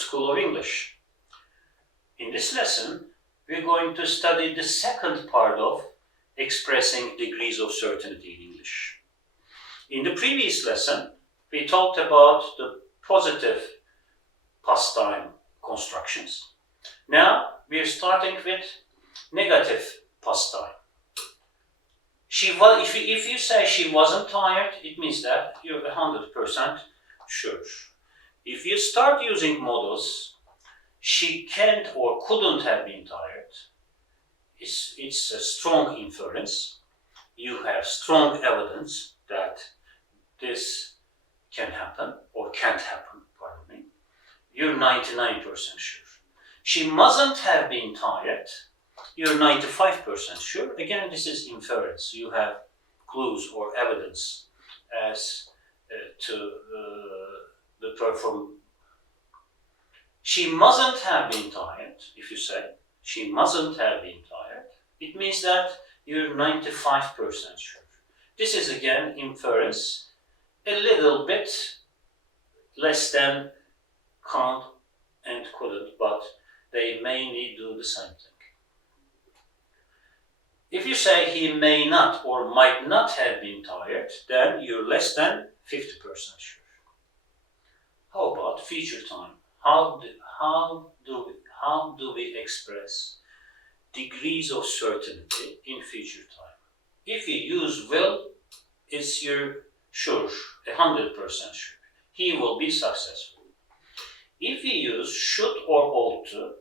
School of English. In this lesson, we're going to study the second part of expressing degrees of certainty in English. In the previous lesson, we talked about the positive past time constructions. Now, we're starting with negative past time. If you say she wasn't tired, it means that you're 100% sure. If you start using modals, she can't or couldn't have been tired, it's a strong inference. You have strong evidence that this can happen or can't happen, pardon me. You're 99% sure. She mustn't have been tired. You're 95% sure. Again, this is inference. You have clues or evidence as to the perform. She mustn't have been tired. If you say she mustn't have been tired, it means that you're 95% sure. This is again inference, a little bit less than can't and couldn't, but they mainly do the same thing. If you say he may not or might not have been tired, then you're less than 50% sure. How about future time? How do we express degrees of certainty in future time? If you use will, it's you're sure, 100% sure. He will be successful. If you use should or ought to,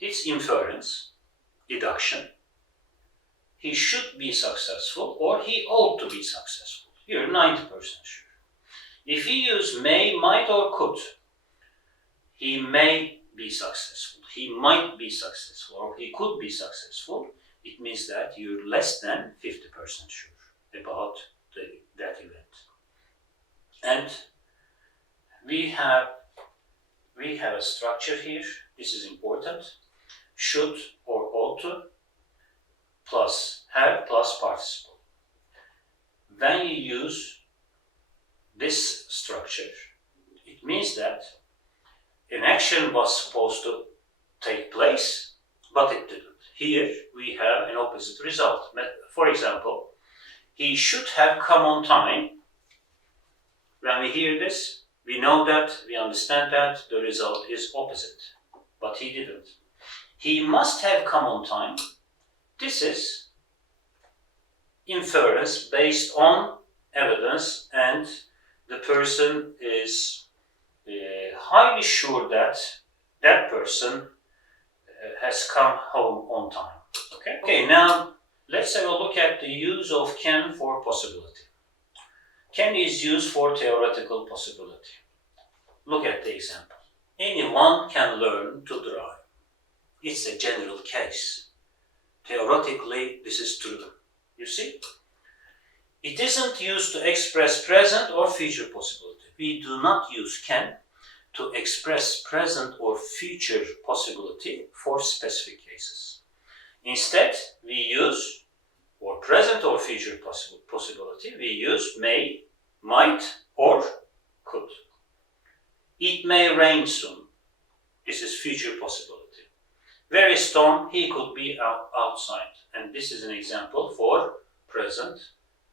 it's inference, deduction. He should be successful or he ought to be successful. You're 90% sure. If you use may, might, or could, he may be successful, he might be successful, or he could be successful, it means that you're less than 50% sure about that event. And we have a structure here. This is important. Should or ought to plus have plus participle. When you use this structure, it means that an action was supposed to take place, but it didn't. Here we have an opposite result. For example, he should have come on time. When we hear this, we know that, we understand that the result is opposite, but he didn't. He must have come on time. This is inference based on evidence, and the person is highly sure that that person has come home on time. Okay, now let's have a look at the use of can for possibility. Can is used for theoretical possibility. Look at the example. Anyone can learn to drive. It's a general case. Theoretically, this is true. You see? It isn't used to express present or future possibility. We do not use can to express present or future possibility for specific cases. Instead, we use for present or future possibility, we use may, might, or could. It may rain soon. This is future possibility. Very storm, he could be outside. And this is an example for present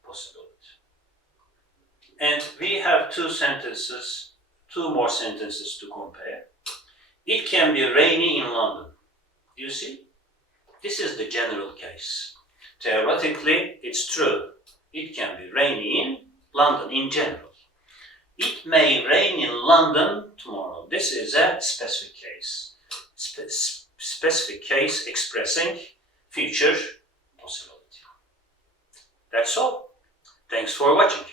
possibility. And we have two more sentences to compare. It can be rainy in London. You see? This is the general case. Theoretically, it's true. It can be rainy in London in general. It may rain in London tomorrow. This is a specific case. Specific case expressing future possibility. That's all. Thanks for watching.